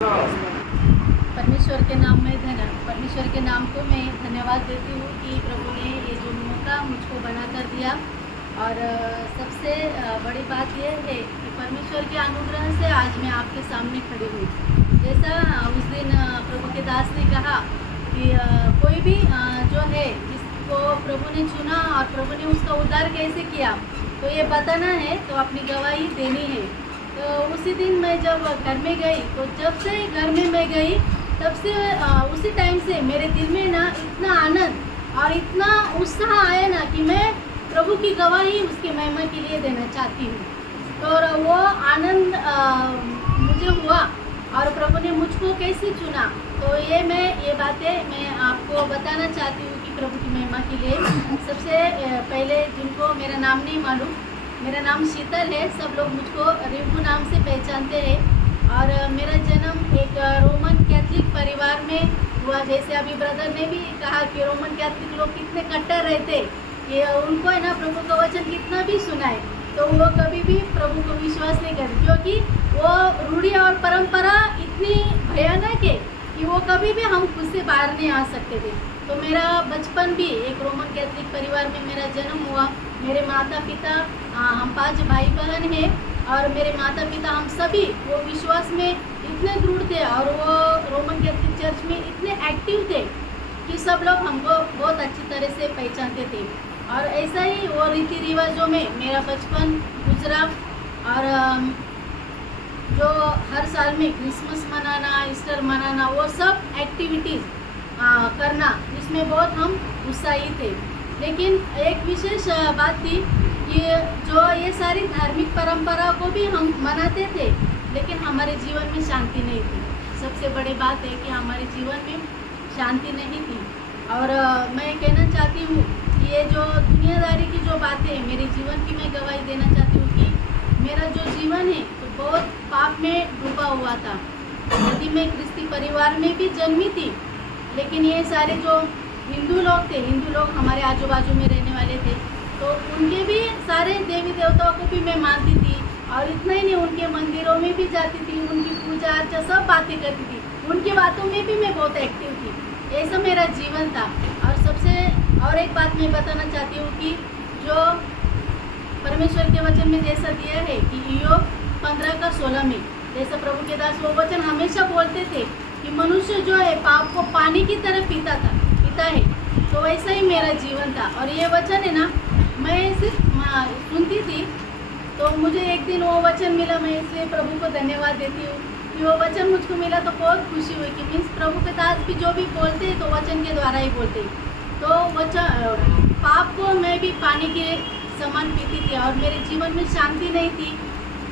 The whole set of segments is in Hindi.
परमेश्वर के नाम में परमेश्वर के नाम को मैं धन्यवाद देती हूँ कि प्रभु ने ये जो मौका मुझको बना कर दिया। और सबसे बड़ी बात यह है कि परमेश्वर के अनुग्रह से आज मैं आपके सामने खड़ी हूँ। जैसा उस दिन प्रभु के दास ने कहा कि कोई भी जो है जिसको प्रभु ने चुना और प्रभु ने उसका उद्धार कैसे किया तो ये बताना है, तो अपनी गवाही देनी है। तो उसी दिन मैं जब घर में गई, तो जब से घर में मैं गई तब से उसी टाइम से मेरे दिल में ना इतना आनंद और इतना उत्साह आया ना कि मैं प्रभु की गवाही उसकी महिमा के लिए देना चाहती हूँ। तो वो आनंद मुझे हुआ और प्रभु ने मुझको कैसे चुना, तो ये बातें मैं आपको बताना चाहती हूँ कि प्रभु की महिमा के लिए। सबसे पहले जिनको मेरा नाम नहीं मालूम, मेरा नाम शीतल है। सब लोग मुझको रिंकू नाम से पहचानते हैं। और मेरा जन्म एक रोमन कैथलिक परिवार में हुआ। जैसे अभी ब्रदर ने भी कहा कि रोमन कैथलिक लोग कितने कट्टर रहते कि उनको है ना प्रभु का वचन कितना भी सुनाए तो वो कभी भी प्रभु को विश्वास नहीं करते, क्योंकि वो रूढ़ी और परंपरा इतनी भयानक है कि वो कभी भी हम खुद से बाहर नहीं आ सकते थे। तो मेरा बचपन भी एक रोमन कैथलिक परिवार में मेरा जन्म हुआ। मेरे माता पिता, हम 5 भाई बहन हैं और मेरे माता पिता हम सभी वो विश्वास में इतने दृढ़ थे और वो रोमन कैथलिक चर्च में इतने एक्टिव थे कि सब लोग हमको बहुत अच्छी तरह से पहचानते थे। और ऐसा ही वो रीति रिवाजों में मेरा बचपन गुजरा। और जो हर साल में क्रिसमस मनाना, ईस्टर मनाना, वो सब एक्टिविटीज़ करना, इसमें बहुत हम उत्साही थे। लेकिन एक विशेष बात थी कि जो ये सारी धार्मिक परंपरा को भी हम मनाते थे, लेकिन हमारे जीवन में शांति नहीं थी। सबसे बड़ी बात है कि हमारे जीवन में शांति नहीं थी। और मैं कहना चाहती हूँ कि ये जो दुनियादारी की जो बातें हैं, मेरे जीवन की मैं गवाही देना चाहती हूँ कि मेरा जो जीवन है तो बहुत पाप में डूबा हुआ था। यदि मैं क्रिस्ती परिवार में भी जन्मी थी, लेकिन ये सारे जो हिंदू लोग थे, हिंदू लोग हमारे आजू बाजू में रहने वाले थे, तो उनके भी सारे देवी देवताओं को भी मैं मानती थी। और इतना ही नहीं, उनके मंदिरों में भी जाती थी, उनकी पूजा अर्चा सब बातें करती थी, उनकी बातों में भी मैं बहुत एक्टिव थी। ऐसा मेरा जीवन था। और एक बात मैं बताना चाहती हूँ कि जो परमेश्वर के वचन में जैसा दिया है कि इय्योब 15:16 में, जैसा प्रभु के दास वो वचन हमेशा बोलते थे कि मनुष्य जो है पाप को पानी की तरह पीता है, तो वैसा ही मेरा जीवन था। और ये वचन है ना, मैं सिर्फ सुनती थी, तो मुझे एक दिन वो वचन मिला। मैं इसलिए प्रभु को धन्यवाद देती हूँ कि वो वचन मुझको मिला, तो बहुत खुशी हुई कि मीन्स प्रभु के दास भी जो भी बोलते हैं तो वचन के द्वारा ही बोलते। तो वचन पाप को मैं भी पानी के समान पीती थी और मेरे जीवन में शांति नहीं थी,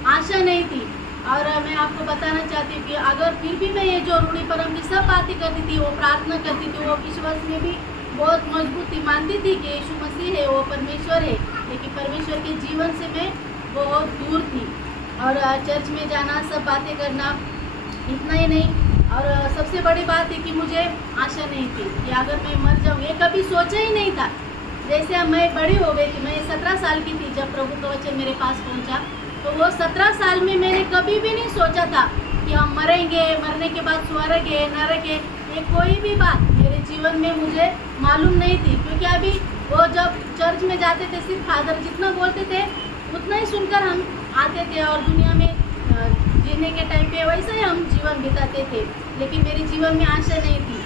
आशा नहीं थी। और मैं आपको बताना चाहती हूँ कि अगर फिर भी मैं ये जो रूढ़ी परम की सब बातें करती थी, वो प्रार्थना करती थी, वो विश्वास में भी बहुत मजबूत थी, मानती थी कि यीशु मसीह है, वो परमेश्वर है, लेकिन परमेश्वर के जीवन से मैं बहुत दूर थी। और चर्च में जाना, सब बातें करना, इतना ही नहीं, और सबसे बड़ी बात है कि मुझे आशा नहीं थी कि अगर मैं मर जाऊँ, ये कभी सोचा ही नहीं था। जैसे अब मैं बड़ी हो गई थी, मैं 17 साल की थी जब प्रभु का वचन मेरे पास पहुँचा। तो वो 17 साल में मैंने कभी भी नहीं सोचा था कि हम मरेंगे, मरने के बाद स्वर्ग है, नरक है, ये कोई भी बात मेरे जीवन में मुझे मालूम नहीं थी। क्योंकि अभी वो जब चर्च में जाते थे, सिर्फ फादर जितना बोलते थे उतना ही सुनकर हम आते थे और दुनिया में जीने के टाइम पे वैसे ही हम जीवन बिताते थे। लेकिन मेरे जीवन में आशा नहीं थी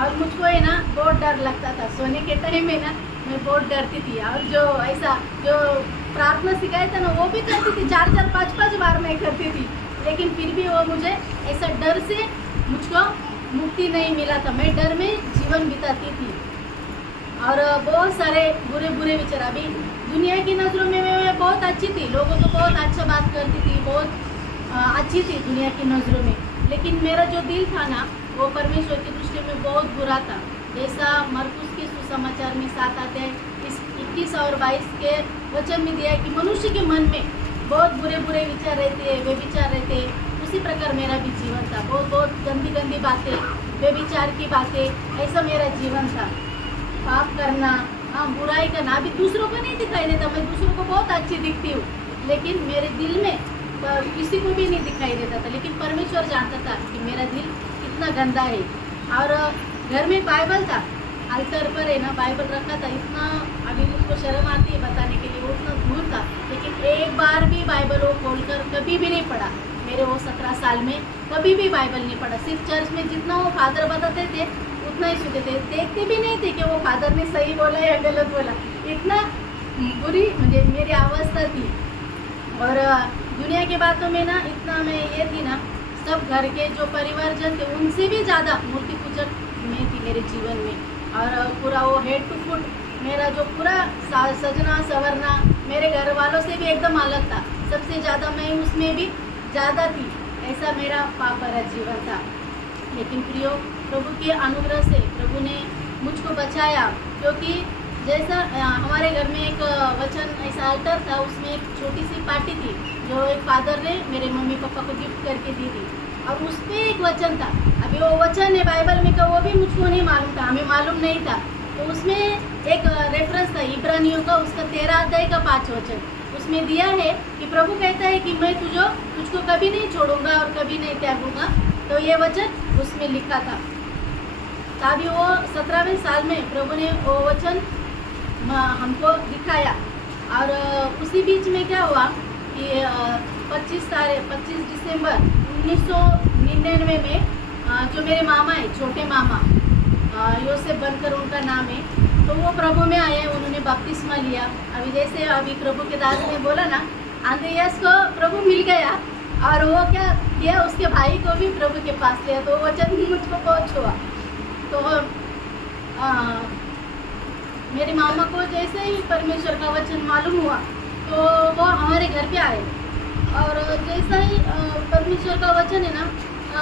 और मुझको है ना बहुत डर लगता था। सोने के टाइम में ना मैं बहुत डरती थी। और जो ऐसा जो प्रार्थना सिखाया था ना, वो भी करती थी, 4-4, 5-5 बार मैं करती थी, लेकिन फिर भी वो मुझे ऐसा डर से मुझको मुक्ति नहीं मिला था। मैं डर में जीवन बिताती थी और बहुत सारे बुरे बुरे विचार। अभी दुनिया की नज़रों में मैं बहुत अच्छी थी, लोगों को बहुत अच्छा बात करती थी, बहुत अच्छी थी दुनिया की नज़रों में, लेकिन मेरा जो दिल था ना वो परमेश्वर की दृष्टि में बहुत बुरा था। जैसा मरकुस के सुसमाचार में 7 आते हैं, 21 और 22 के वचन में दिया है कि मनुष्य के मन में बहुत बुरे बुरे विचार रहते हैं, वे विचार रहते हैं। उसी प्रकार मेरा भी जीवन था, बहुत बहुत गंदी गंदी बातें, वे विचार की बातें, ऐसा मेरा जीवन था। पाप करना, हाँ बुराई करना। अभी दूसरों को नहीं दिखाई देता, मैं दूसरों को बहुत अच्छी दिखती हूँ, लेकिन मेरे दिल में किसी को भी नहीं दिखाई देता था। लेकिन परमेश्वर जानता था कि मेरा इतना गंदा है। और घर में बाइबल था, अल्टर पर है ना बाइबल रखा था, इतना अभी उसको शर्म आती है बताने के लिए, वो इतना दूर था, लेकिन एक बार भी बाइबल वो खोलकर कभी भी नहीं पढ़ा। मेरे वो 17 साल में कभी भी बाइबल नहीं पढ़ा। सिर्फ चर्च में जितना वो फादर बताते थे उतना ही सुनते थे, देखते भी नहीं थे कि वो फादर ने सही बोला या गलत बोला। इतना बुरी मुझे मेरी अवस्था थी। और दुनिया की बातों में ना इतना मैं ये थी ना, सब घर के जो परिवारजन थे उनसे भी ज़्यादा मूर्ति पूजक में थी मेरे जीवन में। और पूरा वो हेड टू फुट मेरा जो पूरा सजना संवरना मेरे घर वालों से भी एकदम अलग था। सबसे ज़्यादा मैं उसमें भी ज़्यादा थी, ऐसा मेरा पाप भरा जीवन था। लेकिन प्रियो, प्रभु के अनुग्रह से प्रभु ने मुझको बचाया, क्योंकि जैसा हमारे घर में एक वचन ऐसा अल्टर था, उसमें एक छोटी सी पार्टी थी जो एक फादर ने मेरे मम्मी पापा को गिफ्ट करके दी थी, और उस पर एक वचन था। अभी वो वचन है बाइबल में का, वो भी मुझको नहीं मालूम था, हमें मालूम नहीं था। तो उसमें एक रेफरेंस था इब्रानियों का, उसका 13 अध्याय का 5 वचन उसमें दिया है कि प्रभु कहता है कि मैं तुझको कभी नहीं छोड़ूंगा और कभी नहीं त्यागूंगा। तो ये वचन उसमें लिखा था। तभी वो 17वें साल में प्रभु ने वो वचन हमको दिखाया। और उसी बीच में क्या हुआ कि 25 दिसंबर 1999 में जो मेरे मामा है, छोटे मामा योसेफ बनकर उनका नाम है, तो वो प्रभु में आए, उन्होंने बपतिस्मा लिया। अभी प्रभु के दास ने बोला ना, आंद्रियास को प्रभु मिल गया, और वो क्या किया, उसके भाई को भी प्रभु के पास लिया। तो वचन मुझको बहुत हुआ। तो मेरे मामा को जैसे ही परमेश्वर का वचन मालूम हुआ तो वो हमारे घर पे आए, और जैसा ही परमेश्वर का वचन है ना,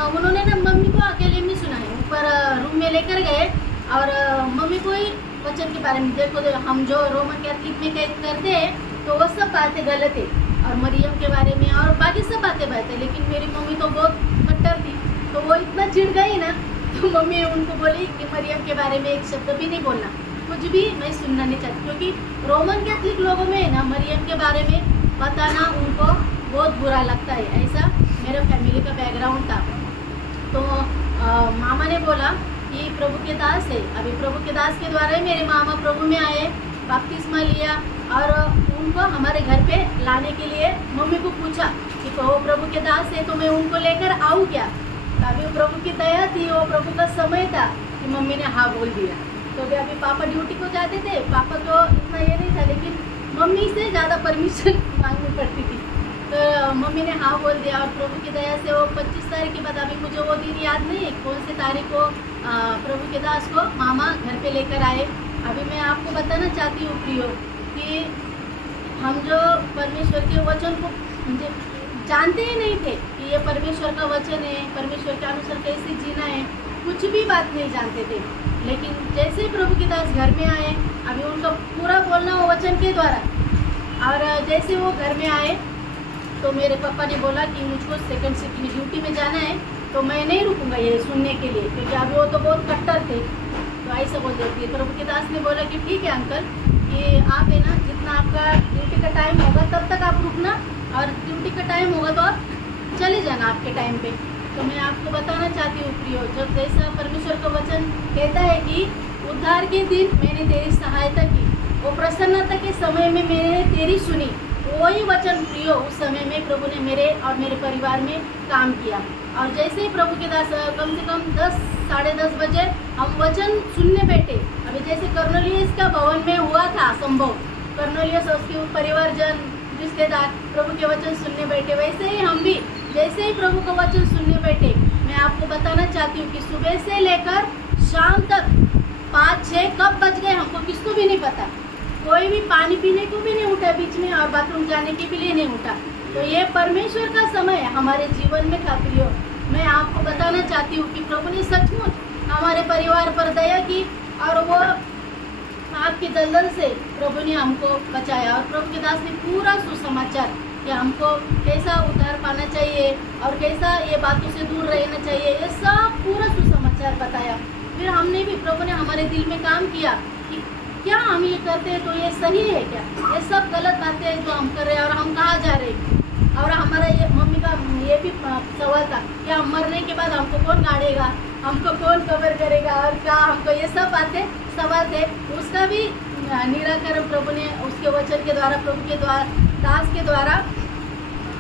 उन्होंने ना मम्मी को अकेले में सुनाया, ऊपर रूम में लेकर गए और मम्मी को ही वचन के बारे में, देखो हम जो रोमन कैथलिक में करते हैं तो वो सब बातें गलत है, और मरियम के बारे में और बाकी सब बातें है। लेकिन मेरी मम्मी तो बहुत कट्टर थी, तो वो इतना चिढ़ गई ना, तो मम्मी उनको बोली कि मरियम के बारे में एक शब्द भी नहीं बोलना, कुछ भी मैं सुनना नहीं चाहती, क्योंकि रोमन कैथलिक लोगों में ना मरियम के बारे में बताना उनको बहुत बुरा लगता है। ऐसा मेरा फैमिली का बैकग्राउंड था। तो मामा ने बोला कि प्रभु के दास है, अभी प्रभु के दास के द्वारा ही मेरे मामा प्रभु में आए, बपतिस्मा लिया, और उनको हमारे घर पे लाने के लिए मम्मी को पूछा कि वो प्रभु के दास है तो मैं उनको लेकर आऊँ क्या। अभी प्रभु की दया थी, वो प्रभु का समय था कि मम्मी ने हाँ बोल दिया। तो भी अभी पापा ड्यूटी को जाते थे, पापा को इतना ये नहीं था, लेकिन मम्मी से ज़्यादा परमिशन मांगनी पड़ती थी। तो मम्मी ने हाँ बोल दिया, और प्रभु की दया से वो 25 तारीख के बाद, अभी मुझे वो दिन याद नहीं है कौन सी तारीख को प्रभु के दास को मामा घर पे लेकर आए। अभी मैं आपको बताना चाहती हूँ प्रियो कि हम जो परमेश्वर के वचन को जानते ही नहीं थे कि ये परमेश्वर का वचन है, परमेश्वर के अनुसार कैसे जीना है, कुछ भी बात नहीं जानते थे। लेकिन जैसे ही प्रभु के दास घर में आए, अभी उनका पूरा बोलना वो वचन के द्वारा, और जैसे वो घर में आए तो मेरे पापा ने बोला कि मुझको सेकंड शिफ्ट में ड्यूटी में जाना है, तो मैं नहीं रुकूंगा ये सुनने के लिए, क्योंकि अभी वो तो बहुत कट्टर थे। तो ऐसा बोल देती है। प्रभु के दास ने बोला कि ठीक है अंकल, कि आप है ना, जितना आपका ड्यूटी का टाइम होगा तब तक आप रुकना, और ड्यूटी का टाइम होगा तो आप चले जाना आपके टाइम पे। तो मैं आपको बताना चाहती हूँ प्रियो, जब जैसा परमेश्वर का वचन कहता है कि उद्धार के दिन मैंने तेरी सहायता की, वो प्रसन्नता के समय में मैंने तेरी सुनी, वही वचन प्रियो उस समय में प्रभु ने मेरे और मेरे परिवार में काम किया। और जैसे ही प्रभु के दास कम से कम 10 साढ़े 10 बजे हम वचन सुनने बैठे। अभी जैसे कर्नेलियस का भवन में हुआ था संभव, कर्नेलियस और उसके परिवारजन रिश्तेदार प्रभु के वचन सुनने बैठे, वैसे ही हम भी जैसे ही प्रभु का वचन सुनने बैठे, मैं आपको बताना चाहती हूँ कि सुबह से लेकर शाम तक 5-6 कब बज गए हमको किसको भी नहीं पता। कोई भी पानी पीने को भी नहीं उठा बीच में, और बाथरूम जाने के भी लिए नहीं उठा। तो ये परमेश्वर का समय हमारे जीवन में था प्रियो। मैं आपको बताना चाहती हूँ कि प्रभु ने सचमुच हमारे परिवार पर दया की, और वो आपके दलदल से प्रभु ने हमको बचाया। और प्रभु के दास ने पूरा सुसमाचार कि हमको कैसा उद्धार पाना चाहिए और कैसा ये बातों से दूर रहना चाहिए, ये सब पूरा सुसमाचार बताया। फिर हमने भी, प्रभु ने हमारे दिल में काम किया कि क्या हम ये करते हैं तो ये सही है क्या, ये सब गलत बातें हैं जो हम कर रहे हैं और हम कहाँ जा रहे हैं। और हमारा ये मम्मी का ये भी सवाल था कि हम मरने के बाद हमको कौन गाड़ेगा, हमको कौन कवर करेगा और क्या, हमको ये सब बातें सवाल थे। उसका भी निराकरण प्रभु ने उसके वचन के द्वारा, प्रभु के द्वारा, दास के द्वारा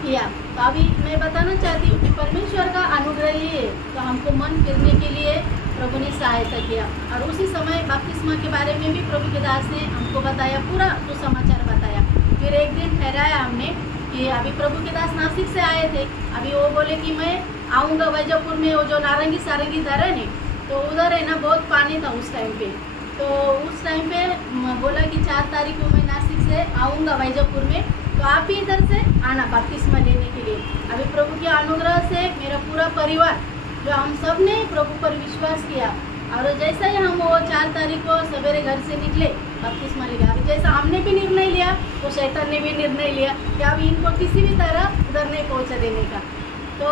किया। तो अभी मैं बताना चाहती हूँ कि परमेश्वर का अनुग्रह ही है, तो हमको मन फिरने के लिए प्रभु ने सहायता किया। और उसी समय बपतिस्मा के बारे में भी प्रभु के दास ने हमको बताया, पूरा जो समाचार बताया। फिर एक दिन ठहराया हमने कि अभी प्रभु के दास नासिक से आए थे, अभी वो बोले कि मैं आऊँगा वैजापुर में, वो जो नारंगी सारंगी धरन है, तो उधर है ना बहुत पानी था उस टाइम पे। तो उस टाइम पे बोला कि 4 तारीख को मैं नासिक से आऊँगा वैजापुर में, तो आप भी इधर से आना बपतिस्मा लेने के लिए। अभी प्रभु के अनुग्रह से मेरा पूरा परिवार, जो हम सब ने प्रभु पर विश्वास किया, और जैसा ही हम वो 4 तारीख को सवेरे घर से निकले बपतिस्मा लेके, अभी जैसा हमने भी निर्णय लिया तो शैतान ने भी निर्णय लिया कि अब इनको किसी भी तरह उधर नहीं पहुँचा देने का। तो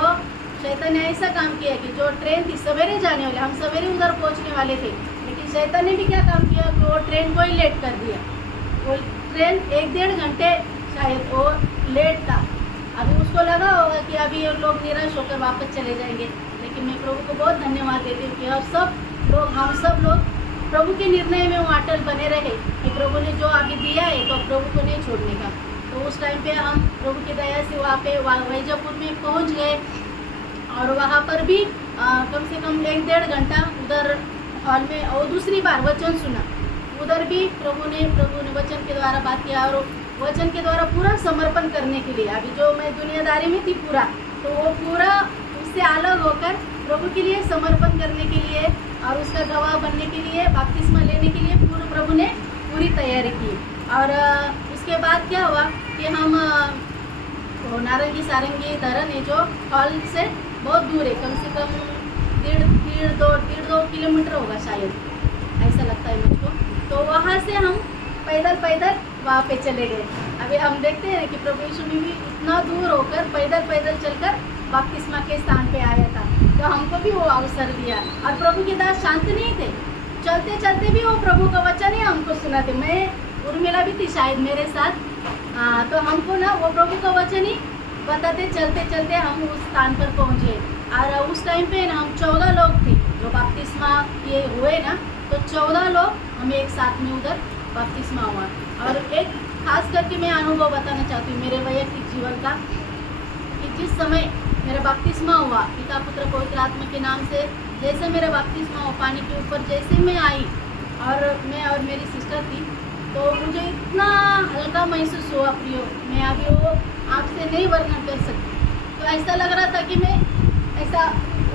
शैतान ने ऐसा काम किया कि जो ट्रेन थी सवेरे जाने वाले, हम सवेरे उधर पहुँचने वाले थे, लेकिन शैतान ने भी क्या काम किया कि वो ट्रेन को ही लेट कर दिया। वो ट्रेन 1-1.5 घंटे शायद वो लेट था। अभी उसको लगा होगा कि अभी ये लोग निराश होकर वापस चले जाएंगे, लेकिन मैं प्रभु को बहुत धन्यवाद देती हूँ कि हम सब लोग प्रभु के निर्णय में वो अटल बने रहे कि प्रभु ने जो अभी दिया है तो प्रभु को नहीं छोड़ने का। तो उस टाइम पे हम प्रभु की दया से वहाँ पे वैजापुर में पहुँच गए, और वहाँ पर भी कम से कम 1-1.5 घंटा उधर हॉल में और दूसरी बार वचन सुना। उधर भी प्रभु ने वचन के द्वारा बात किया, और वचन के द्वारा पूरा समर्पण करने के लिए, अभी जो मैं दुनियादारी में थी पूरा, तो वो पूरा उससे अलग होकर प्रभु के लिए समर्पण करने के लिए और उसका गवाह बनने के लिए, बपतिस्मा लेने के लिए पूरा प्रभु ने पूरी तैयारी की। और उसके बाद क्या हुआ कि हम नारंगी सारंगी धरन है जो हॉल से बहुत दूर है, कम से कम 1.5-2 किलोमीटर होगा शायद, ऐसा लगता है मुझको। तो वहाँ से हम पैदल वहाँ पे चले गए। अभी हम देखते हैं कि प्रभु यीशु भी इतना दूर होकर पैदल चलकर बपतिस्मा के स्थान पे आया था, तो हमको भी वो अवसर दिया। और प्रभु के दास शांत नहीं थे, चलते चलते भी वो प्रभु का वचन ही हमको सुनाते। मैं उर्मिला भी थी शायद मेरे साथ, तो हमको ना वो प्रभु का वचन ही बताते, चलते चलते हम उस स्थान पर पहुँचे। और उस टाइम पे ना हम 14 लोग थे जो बपतिस्मा ये हुए ना, तो 14 लोग हम एक साथ में उधर बपतिस्मा हुआ। और एक खास करके मैं अनुभव बताना चाहती हूँ मेरे वैयक्तिक जीवन का, कि जिस समय मेरा बपतिस्मा हुआ पिता पुत्र पवित्र आत्मा के नाम से, जैसे मेरा बपतिस्मा हुआ पानी के ऊपर, जैसे मैं आई और मैं और मेरी सिस्टर थी, तो मुझे इतना हल्का महसूस हुआ प्रियो, मैं अभी वो आपसे नहीं वर्णन कर सकती। तो ऐसा लग रहा था कि मैं ऐसा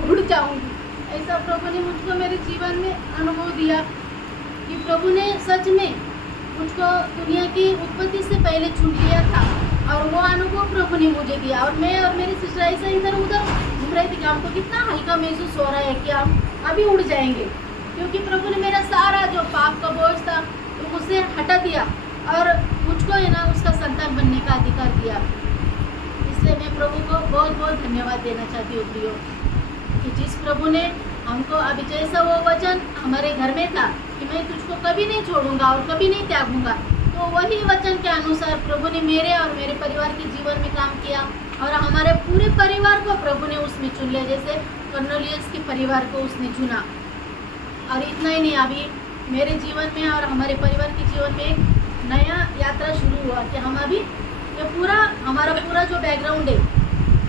उड़ जाऊँगी, ऐसा प्रभु ने मुझको मेरे जीवन में अनुभव दिया कि प्रभु ने सच में मुझको दुनिया की उत्पत्ति से पहले चुन लिया था, और वो अनुभव प्रभु ने मुझे दिया। और मैं और मेरी सिस्टर ऐसा इधर उधर घूम रहे थे कि हमको कितना हल्का महसूस हो रहा है कि हम अभी उड़ जाएंगे, क्योंकि प्रभु ने मेरा सारा जो पाप का बोझ था तो मुझसे हटा दिया, और मुझको है ना उसका संतान बनने का अधिकार दिया। इसलिए मैं प्रभु को बहुत बहुत धन्यवाद देना चाहती हूँ प्रियो, कि जिस प्रभु ने हमको अभी जैसा वो वचन हमारे घर में था कि मैं तुझको कभी नहीं छोड़ूंगा और कभी नहीं त्यागूंगा, तो वही वचन के अनुसार प्रभु ने मेरे और मेरे परिवार के जीवन में काम किया, और हमारे पूरे परिवार को प्रभु ने उसमें चुन लिया, जैसे कर्नेलियस के परिवार को उसने चुना। और इतना ही नहीं, अभी मेरे जीवन में और हमारे परिवार के जीवन में एक नया यात्रा शुरू हुआ कि हम अभी ये पूरा हमारा पूरा जो बैकग्राउंड है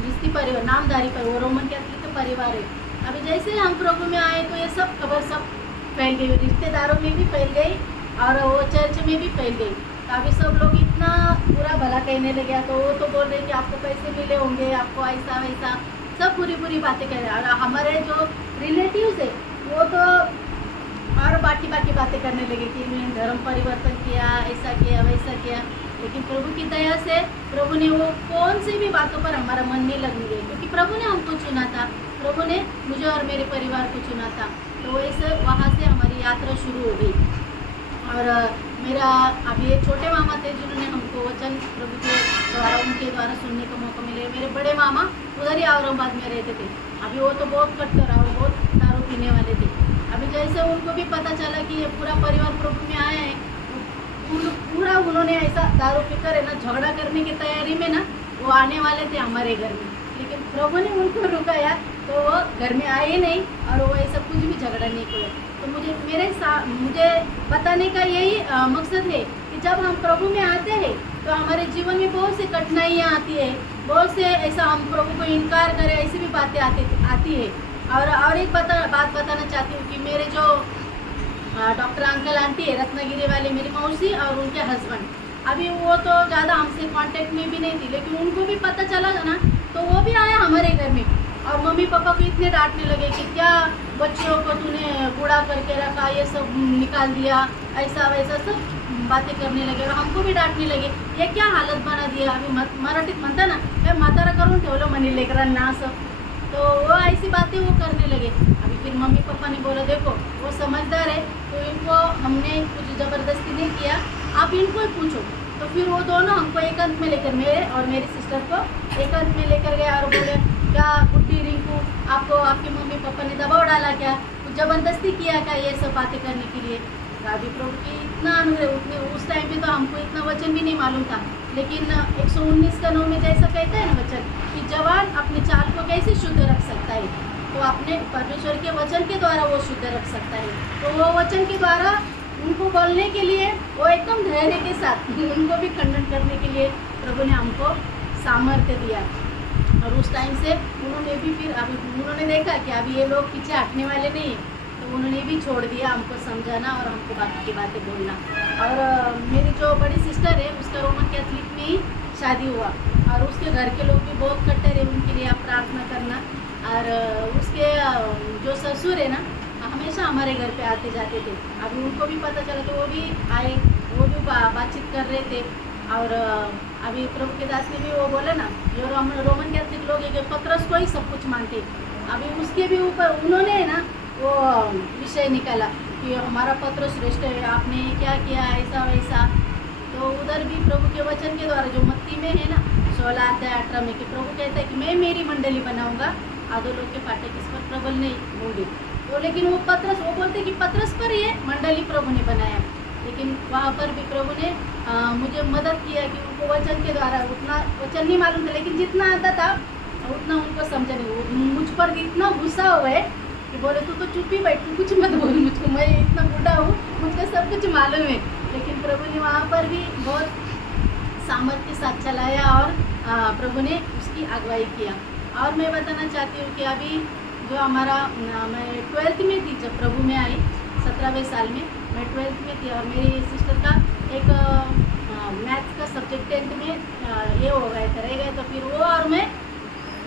जिसकी परिवार नामधारी पर वो रोमन कैथोलिक परिवार है। अभी जैसे हम प्रभु में आए तो ये सब खबर सब फैल गई, रिश्तेदारों में भी फैल गई और वो चर्च में भी फैल गई। तो अभी सब लोग इतना बुरा भला कहने लगे, तो वो तो बोल रहे कि आपको पैसे मिले होंगे, आपको ऐसा वैसा सब बुरी बातें कह रहे हैं। और हमारे जो रिलेटिव्स है वो तो और बाकी बातें करने लगे कि मैंने धर्म परिवर्तन किया, ऐसा किया वैसा किया। लेकिन प्रभु की दया से प्रभु ने वो कौन सी भी बातों पर हमारा मन नहीं लगने दिया, क्योंकि प्रभु ने हमको चुना था, प्रभु ने मुझे और मेरे परिवार को चुना था। तो वैसे वहाँ से हमारी यात्रा शुरू हो गई। और मेरा अभी एक छोटे मामा थे जिन्होंने हमको वचन प्रभु के द्वारा उनके द्वारा सुनने का मौका मिले। मेरे बड़े मामा उधर ही औरंगाबाद में रहते थे। अभी वो तो बहुत कट्टर और बहुत दारू पीने वाले थे। अभी जैसे उनको भी पता चला कि ये पूरा परिवार प्रभु में आया है, पूरा उन्होंने ऐसा दारू पीकर है ना झगड़ा करने की तैयारी में ना वो आने वाले थे हमारे घर में, लेकिन प्रभु ने उनको रुकाया तो वो घर में आए नहीं और वो ऐसा कुछ भी झगड़ा नहीं किया। तो मुझे बताने का यही मकसद है कि जब हम प्रभु में आते हैं तो हमारे जीवन में बहुत सी कठिनाइयाँ आती है, बहुत से ऐसा हम प्रभु को इनकार करें ऐसी भी बातें आती है। और एक बात बताना चाहती हूँ कि मेरे जो डॉक्टर अंकल आंटी है रत्नागिरी वाले, मेरी मौसी और उनके हस्बैंड, अभी वो तो ज़्यादा हमसे कांटेक्ट में भी नहीं थी, लेकिन उनको भी पता चला ना तो वो भी आया हमारे घर में और मम्मी पापा को इतने डांटने लगे कि क्या बच्चों को तूने बूढ़ा करके रखा, ये सब निकाल दिया, ऐसा वैसा सब बातें करने लगे और हमको भी डांटने लगे, ये क्या हालत बना दिया। अभी मराठीत म्हणता ना काय म्हातारा करून ठेवलं म्हणे लेकरांना असं, तो वो ऐसी बातें वो करने लगे। अभी फिर मम्मी पापा ने बोला देखो वो समझदार है तो इनको हमने कुछ ज़बरदस्ती नहीं किया, आप इनको ही पूछो। तो फिर वो दोनों हमको एकांत में लेकर, मेरे और मेरी सिस्टर को एकांत में लेकर गए और बोले क्या गुड्डी रिंकू आपको आपके मम्मी पापा ने दबाव डाला क्या, कुछ ज़बरदस्ती किया क्या ये सब बातें करने के लिए। अभी प्रभु की इतना अनुभव, उतने उस टाइम पे तो हमको इतना वचन भी नहीं मालूम था, लेकिन 119:9 में जैसा कहता है ना वचन कि जवान अपने चाल को कैसे शुद्ध रख सकता है, तो अपने परमेश्वर के वचन के द्वारा वो शुद्ध रख सकता है। तो वो वचन के द्वारा उनको बोलने के लिए वो एकदम धैर्य के साथ उनको भी खंडन करने के लिए प्रभु ने हमको सामर्थ्य दिया। और उस टाइम से उन्होंने भी फिर अभी उन्होंने देखा कि अभी ये लोग पीछे हटने वाले नहीं हैं, तो उन्होंने भी छोड़ दिया हमको समझाना और हमको बाकी की बातें बोलना। और मेरी जो बड़ी सिस्टर है उसका रोमन कैथलिक में ही शादी हुआ और उसके घर के लोग भी बहुत कट्टर है, उनके लिए आप प्रार्थना करना। और उसके जो ससुर है ना हमेशा हमारे घर पे आते जाते थे, अभी उनको भी पता चला तो वो भी आए, वो भी बातचीत कर रहे थे। और अभी प्रभु के दास ने भी वो बोला ना जो रोमन कैथलिक लोग है कि पतरस को ही सब कुछ मानते, अभी उसके भी ऊपर उन्होंने ना वो विषय निकाला कि हमारा पतरस श्रेष्ठ है, आपने क्या किया ऐसा वैसा। तो उधर भी प्रभु के वचन के द्वारा जो मत्ती में है ना 16:18 में कि प्रभु कहता है कि मैं मेरी मंडली बनाऊंगा, आधो लोग के फाटक इस पर प्रबल नहीं होंगे। तो लेकिन वो बोलते कि पतरस पर ये मंडली प्रभु ने बनाया, लेकिन वहाँ पर भी प्रभु ने मुझे मदद किया कि उनको वचन के द्वारा, उतना वचन नहीं मालूम था लेकिन जितना आता था उतना उनको समझा नहीं। मुझ पर इतना गुस्सा हुआ है कि बोले तू तो चुप ही बैठ, तू कुछ मत बोल मुझको, मैं इतना बूढ़ा हूँ मुझको सब कुछ मालूम है। लेकिन प्रभु ने वहाँ पर भी बहुत सामर्थ के साथ चलाया और प्रभु ने उसकी अगुवाई किया। और मैं बताना चाहती हूँ कि अभी जो हमारा मैं 12th में थी जब प्रभु में आई, 17वें साल में मैं 12th में थी और मेरी सिस्टर का एक मैथ्स का सब्जेक्ट 10th में ये हो गए थे, रह गए। तो फिर वो और मैं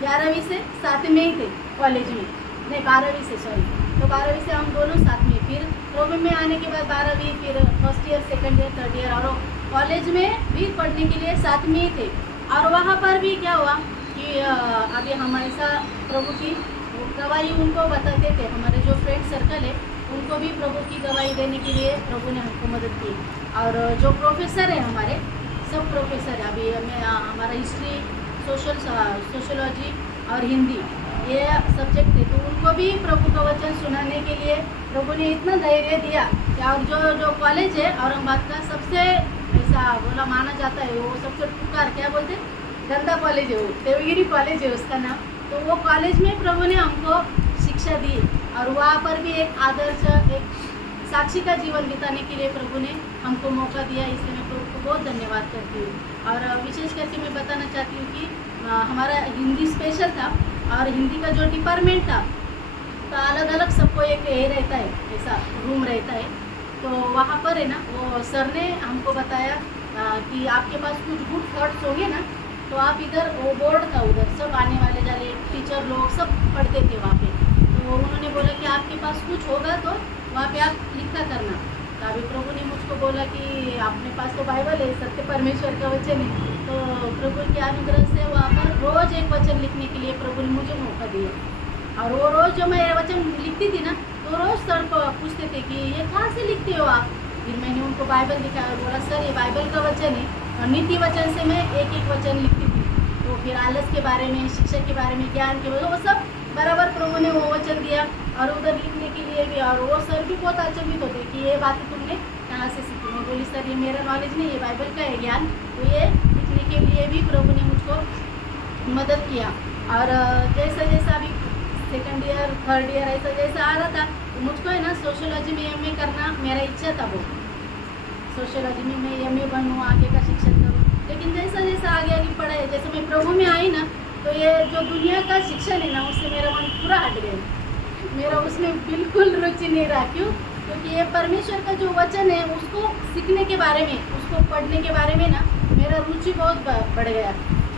11वीं से साथ में ही थे कॉलेज में, नहीं 12वीं से सॉरी, तो 12वीं से हम दोनों साथ में, फिर प्रभु में आने के बाद 12वीं, फिर first year, second year, third year और कॉलेज में भी पढ़ने के लिए साथ में ही थे। और वहाँ पर भी क्या हुआ कि अभी हम ऐसा प्रभु की गवाही उनको बताते थे, हमारे जो फ्रेंड सर्कल है उनको भी प्रभु की गवाही देने के लिए प्रभु ने हमको मदद की। और जो प्रोफेसर है हमारे सब प्रोफेसर है, अभी हमारा हिस्ट्री, सोशोलॉजी और हिंदी ये सब्जेक्ट है, तो उनको भी प्रभु का वचन सुनाने के लिए प्रभु ने इतना धैर्य दिया। और जो कॉलेज है औरंगाबाद का सबसे ऐसा बोला माना जाता है, वो सबसे पुकार क्या बोलते गंदा कॉलेज है, वो देवगिरी कॉलेज है उसका नाम। तो वो कॉलेज में प्रभु ने हमको शिक्षा दी और वहाँ पर भी एक आदर्श, एक साक्षी का जीवन बिताने के लिए प्रभु ने हमको मौका दिया, इसलिए मैं प्रभु को बहुत धन्यवाद करती हूँ। और विशेष करके मैं बताना चाहती हूँ कि हमारा हिंदी स्पेशल था और हिंदी का जो डिपार्टमेंट था तो अलग अलग सबको एक ये रहता है, ऐसा रूम रहता है। तो वहाँ पर है ना वो सर ने हमको बताया कि आपके पास कुछ गुड थॉट्स होंगे ना तो आप इधर, वो बोर्ड था उधर, सब आने वाले जाने टीचर लोग सब पढ़ते थे वहाँ पे। तो उन्होंने बोला कि आपके पास कुछ होगा तो वहाँ पे आप लिखा करना। तो अभी प्रभु ने मुझको बोला कि अपने पास तो बाइबल है, सत्य परमेश्वर का वचन है, तो प्रभु के अनुग्रह से वहाँ पर रोज़ एक वचन लिखने के लिए प्रभु ने मुझे मौका दिया। और वो रोज़ जो मैं वचन लिखती थी ना तो रोज़ सर पूछते थे कि ये कहाँ से लिखते हो आप। फिर मैंने उनको बाइबल दिखाया और बोला सर ये बाइबल का वचन है, और नीति वचन से मैं एक एक वचन लिखती थी। तो फिर आलस के बारे में, शिक्षा के बारे में, ज्ञान के बारे में, वो सब बराबर प्रभु ने वो वचन दिया और उधर लिखने के लिए भी। और वो सर भी बहुत आचंबित होते कि ये बातें तुमने कहाँ से सीखी। मैं बोली सर ये मेरा नॉलेज नहीं, ये बाइबल का है ज्ञान, तो ये लिखने के लिए भी प्रभु ने मुझको मदद किया। और जैसा जैसा अभी सेकंड ईयर थर्ड ईयर ऐसा जैसा आ रहा था, तो मुझको है ना सोशियोलॉजी में एमए करना मेरा इच्छा था। वो सोशियोलॉजी में मैं एमए बनूँ, आगे का शिक्षण करूँ। लेकिन जैसा जैसा आगे आगे पढ़ाई, जैसे मैं प्रभु में आई ना, तो ये जो दुनिया का शिक्षण है ना, उससे मेरा मन पूरा हट गया। मेरा उसमें बिल्कुल रुचि नहीं रहा। क्यों? क्योंकि ये परमेश्वर का जो वचन है उसको सीखने के बारे में, उसको पढ़ने के बारे में ना मेरा रुचि बहुत बढ़ गया।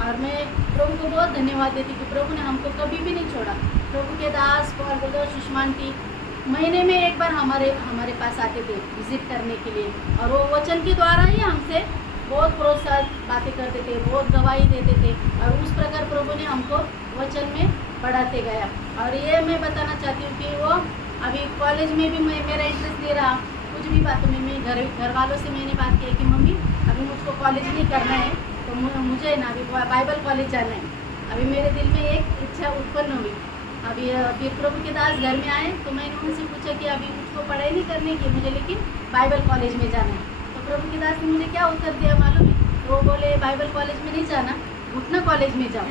और मैं प्रभु को बहुत धन्यवाद देती कि प्रभु ने हमको कभी भी नहीं छोड़ा। प्रभु के दास पॉल ब्रदर सुषमा आंटी महीने में एक बार हमारे पास आते थे विजिट करने के लिए, और वो वचन के द्वारा ही हमसे बहुत प्रोत्साहन बातें करते थे, बहुत गवाही देते थे, और उस प्रकार प्रभु ने हमको वचन में बढ़ाते गया। और ये मैं बताना चाहती हूँ कि वो अभी कॉलेज में भी मेरा इंटरेस्ट नहीं रहा कुछ भी बातों में। मैं घर वालों से मैंने बात की कि मम्मी अभी मुझको कॉलेज नहीं करना है, तो मुझे ना अभी बाइबल कॉलेज जाना है। अभी मेरे दिल में एक इच्छा उत्पन्न हुई। अभी फिर प्रभु के दास घर में आए तो मैंने उनसे पूछा कि अभी मुझको पढ़ाई नहीं करने की मुझे, लेकिन बाइबल कॉलेज में जाना है। तो प्रभु के दास ने मुझे क्या उत्तर दिया मालूम है? वो बोले बाइबल कॉलेज में नहीं जाना, घुटना कॉलेज में जाओ।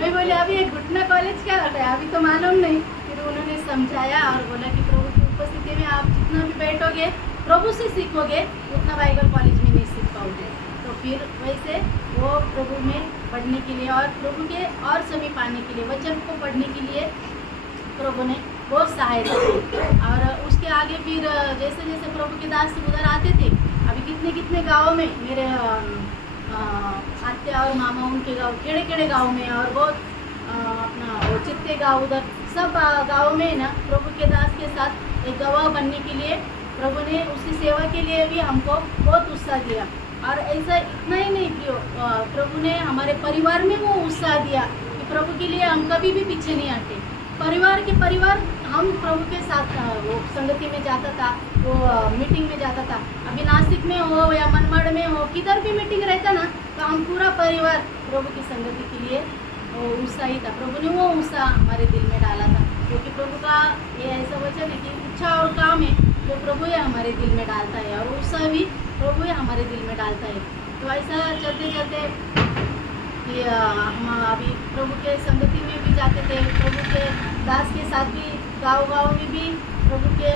मैं बोले अभी एक घुटना कॉलेज क्या होता है, अभी तो मालूम नहीं। फिर उन्होंने समझाया और बोला कि प्रभु की उपस्थिति में आप जितना भी बैठोगे, प्रभु से सीखोगे, उतना बाइबल कॉलेज में नहीं सीख पाओगे। तो फिर वैसे वो प्रभु में पढ़ने के लिए और प्रभु के और सभी पाने के लिए, वचन को पढ़ने के लिए प्रभु ने बहुत सहायता की। और उसके आगे फिर जैसे जैसे प्रभु के दास उधर आते थे, अभी कितने कितने गाँव में मेरे आत्या और मामा उनके गाँव केड़े केड़े गाँव में, और बहुत अपना वो चित्ते गाँव, उधर सब गाँव में ना प्रभु के दास के साथ एक गवाह बनने के लिए प्रभु ने उसकी सेवा के लिए भी हमको बहुत उत्साह दिया। और ऐसा इतना ही नहीं प्रियो, प्रभु ने हमारे परिवार में वो उत्साह दिया कि प्रभु के लिए हम कभी भी पीछे नहीं हटे। परिवार के परिवार हम प्रभु के साथ वो संगति में जाता था, वो मीटिंग में जाता था। अभी नासिक में हो या मनमाड़ में हो, किधर भी मीटिंग रहता ना, तो हम पूरा परिवार प्रभु की संगति के लिए वो उत्साही था। प्रभु ने वो उत्साह हमारे दिल में डाला था, क्योंकि प्रभु का ये ऐसा वचन है कि इच्छा और काम है जो प्रभु ये हमारे दिल में डालता है, और उत्साह भी प्रभु ये हमारे दिल में डालता है। तो ऐसा चलते चलते कि हम अभी प्रभु के संगति में भी जाते थे, प्रभु के दास के साथ भी गाँव में भी प्रभु के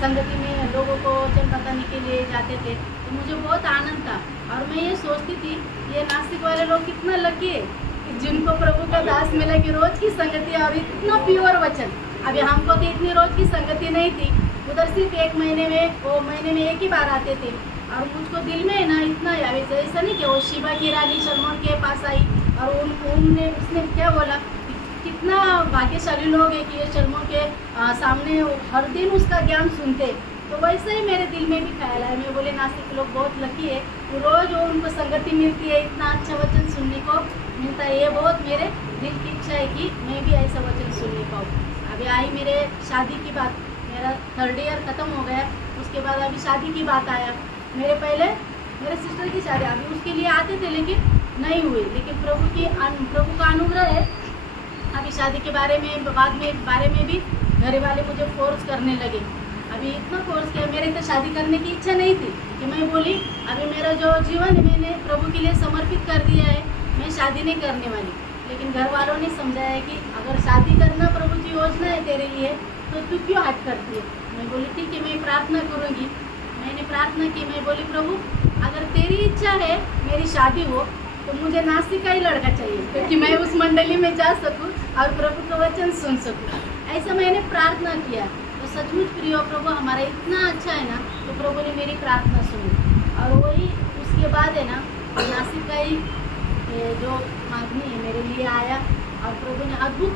संगति में लोगों को वचन बताने के लिए जाते थे। तो मुझे बहुत आनंद था, और मैं ये सोचती थी ये नासिक वाले लोग कितना लकी है कि जिनको प्रभु का दास मिला कि रोज की संगति और इतना प्योर वचन। अभी हमको तो इतनी रोज की संगति नहीं थी, उधर सिर्फ एक महीने में एक ही बार आते थे। और मुझको दिल में ना इतना ऐसा नहीं कि वो शिवा की रानी सलमान के पास आई और उसने क्या बोला, कितना भाग्यशाली लोग हैं कि ये सलमान के सामने हर दिन उसका ज्ञान सुनते। तो वैसे ही मेरे दिल में भी ख्याल है, मैं बोले नासिक के लोग बहुत लकी है, तो रोज़ वो उनको संगति मिलती है, इतना अच्छा वचन सुनने को मिलता है। ये बहुत मेरे दिल की इच्छा है कि मैं भी ऐसा वचन सुनने पाऊँ। अभी आई मेरे शादी की बात, मेरा थर्ड ईयर ख़त्म हो गया, उसके बाद अभी शादी की बात आया। मेरे सिस्टर की शादी, अभी उसके लिए आते थे लेकिन नहीं हुई। लेकिन प्रभु का अनुग्रह है, अभी शादी के बारे में भी घर वाले मुझे फोर्स करने लगे। अभी इतना फोर्स किया, मेरे तो शादी करने की इच्छा नहीं थी कि मैं बोली अभी मेरा जो जीवन है मैंने प्रभु के लिए समर्पित कर दिया है, मैं शादी नहीं करने वाली। लेकिन घर वालों ने समझाया कि अगर शादी करना प्रभु की योजना है तेरे लिए, तो तू क्यों हट करती है। मैं बोली ठीक है, मैं प्रार्थना करूँगी। मैंने प्रार्थना की, मैं बोली प्रभु अगर तेरी इच्छा है मेरी शादी हो, तो मुझे नासिक का ही लड़का चाहिए, क्योंकि मैं उस मंडली में जा सकूं और प्रभु का वचन सुन सकूं। ऐसा मैंने प्रार्थना किया। तो सचमुच प्रिय प्रभु हमारा इतना अच्छा है ना, तो प्रभु ने मेरी प्रार्थना सुनी। और वही उसके बाद है ना, नासिक का ही जो मांगनी है मेरे लिए आया, और प्रभु ने अद्भुत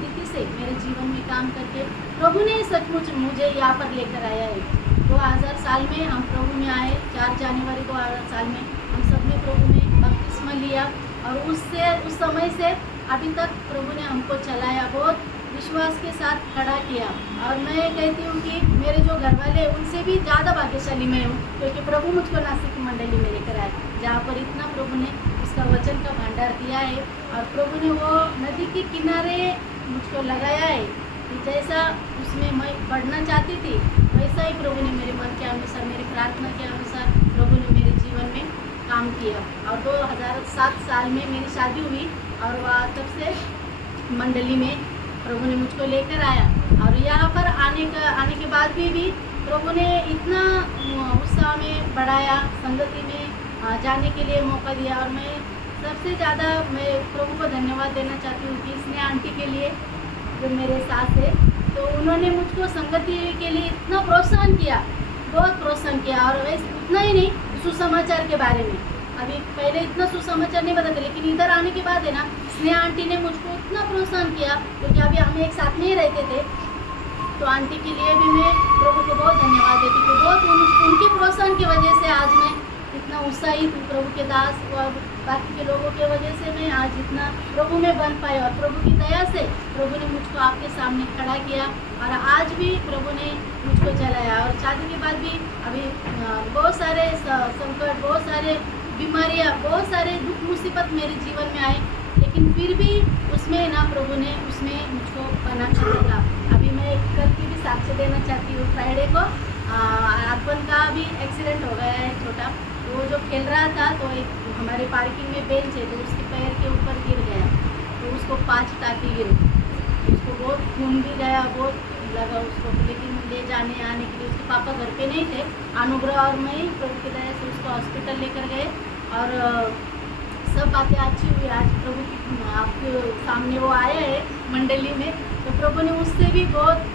रीति से मेरे जीवन में काम करके प्रभु ने सचमुच मुझे यहाँ पर लेकर आया है। 2000 साल में हम प्रभु में आए, 4 जनवरी 2000 साल में हम सब ने प्रभु में बपतिस्मा लिया, और उस समय से अभी तक प्रभु ने हमको चलाया, बहुत विश्वास के साथ खड़ा किया। और मैं कहती हूँ कि मेरे जो घर वाले उनसे भी ज़्यादा भाग्यशाली मैं हूँ, क्योंकि प्रभु मुझको नासिक की मंडली में लेकर आया, जहाँ पर इतना प्रभु ने उसका वचन का भंडार दिया है। और प्रभु ने वो नदी के किनारे मुझको लगाया है कि जैसा उसमें मैं बढ़ना चाहती थी, वैसा ही प्रभु ने मेरे मन के अनुसार, मेरी प्रार्थना के अनुसार प्रभु ने मेरे जीवन में काम किया। और 2007 साल में मेरी शादी हुई और वह तब से मंडली में प्रभु ने मुझको लेकर आया। और यहाँ पर आने के बाद भी प्रभु ने इतना उत्साह में बढ़ाया, संगति में जाने के लिए मौका दिया। और मैं सबसे ज़्यादा मैं प्रभु को धन्यवाद देना चाहती हूँ कि स्नेहा आंटी के लिए, जो मेरे साथ है, तो उन्होंने मुझको संगति के लिए इतना प्रोत्साहन किया, बहुत प्रोत्साहन किया। और वैसे उतना ही नहीं, सुसमाचार के बारे में अभी पहले इतना सुसमाचार नहीं बताते, लेकिन इधर आने के बाद है ना, स्नेहा आंटी ने मुझको इतना प्रोत्साहन किया, क्योंकि अभी हम एक साथ में ही रहते थे। तो आंटी के लिए भी मैं प्रभु को बहुत धन्यवाद देती हूँ। बहुत उनके प्रोत्साहन की वजह से आज मैं इतना उत्साहित हूँ। प्रभु के दास और बाकी के लोगों के वजह से मैं आज इतना प्रभु में बन पाई, और प्रभु की दया से प्रभु ने मुझको आपके सामने खड़ा किया, और आज भी प्रभु ने मुझको चलाया। और शादी के बाद भी अभी बहुत सारे संकट, बहुत सारे बीमारियाँ, बहुत सारे दुख मुसीबत मेरे जीवन में आए, लेकिन फिर भी उसमें ना प्रभु ने उसमें मुझको बना कर रखा। अभी मैं कल की भी साक्ष्य देना चाहती हूँ। फ्राइडे को अर्पण का भी एक्सीडेंट हो गया है छोटा। वो जो खेल रहा था तो एक हमारे पार्किंग में बेंच है, तो उसके पैर के ऊपर गिर गया, तो उसको 5 टाँके गिरे, उसको बहुत खून भी गया, बहुत लगा उसको। लेकिन ले जाने आने के लिए उसके पापा घर पे नहीं थे, अनुग्रह और मैं ही प्रभु की दया से उसको हॉस्पिटल लेकर गए, और सब बातें अच्छी हुई। आज प्रभु की आपके सामने वो आया है मंडली में, तो प्रभु ने उससे भी बहुत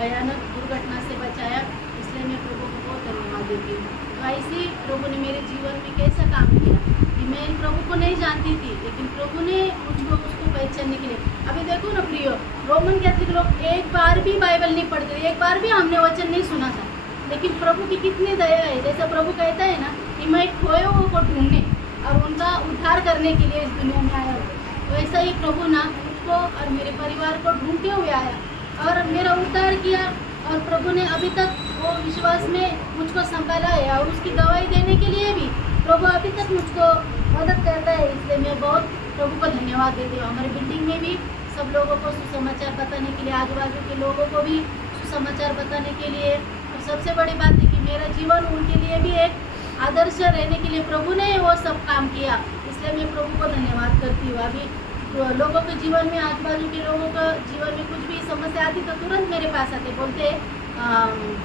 भयानक दुर्घटना से बचाया, इसलिए मैं प्रभु को बहुत धन्यवाद देती हूँ। तो ऐसे प्रभु ने मेरे जीवन में कैसा काम किया कि मैं प्रभु को नहीं जानती थी, लेकिन प्रभु ने मुझको उसको पहचानने के लिए। अभी देखो ना प्रियो, रोमन कैथलिक लोग एक बार भी बाइबल नहीं पढ़ते, एक बार भी हमने वचन नहीं सुना था, लेकिन प्रभु की कितनी दया है। जैसा प्रभु कहता है ना कि मैं खोए हुए को ढूंढने और उनका उद्धार करने के लिए इस दुनिया में आया हूँ, वैसा ही प्रभु ना मुझको और मेरे परिवार को ढूंढते हुए आया और मेरा उद्धार किया। और प्रभु ने अभी तक वो विश्वास में मुझको संभाला है, और उसकी गवाही देने के लिए भी प्रभु अभी तक मुझको मदद करता है, इसलिए मैं बहुत प्रभु को धन्यवाद देती हूँ। हमारे बिल्डिंग में भी सब लोगों को सुसमाचार बताने के लिए, आजू बाजू के लोगों को भी सुसमाचार बताने के लिए, और सबसे बड़ी बात है कि मेरा जीवन उनके लिए भी एक आदर्श रहने के लिए प्रभु ने वो सब काम किया, इसलिए मैं प्रभु को धन्यवाद करती हूँ। अभी तो लोगों के जीवन में, आजू बाजू के लोगों का जीवन में कुछ भी समस्या आती तो तुरंत मेरे पास आते, बोलते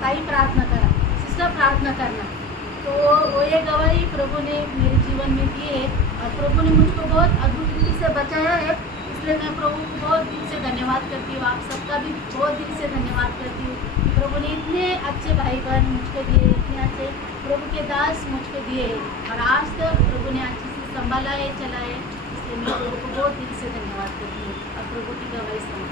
ताई प्रार्थना करा, सिस्टर प्रार्थना करना। तो वो ये गवाही प्रभु ने मेरे जीवन में दी है, और प्रभु ने मुझको बहुत अद्भुत रीति से बचाया है, इसलिए मैं प्रभु को बहुत दिल से धन्यवाद करती हूँ। आप सबका भी बहुत दिल से धन्यवाद करती हूँ। प्रभु ने इतने अच्छे भाई बहन मुझको दिए, इतने अच्छे प्रभु के दास मुझको दिए, और आज तक प्रभु ने अच्छे से संभाला है, चलाए, इसलिए मैं प्रभु को बहुत दिल से धन्यवाद करती हूँ, और प्रभु की गवाही समझ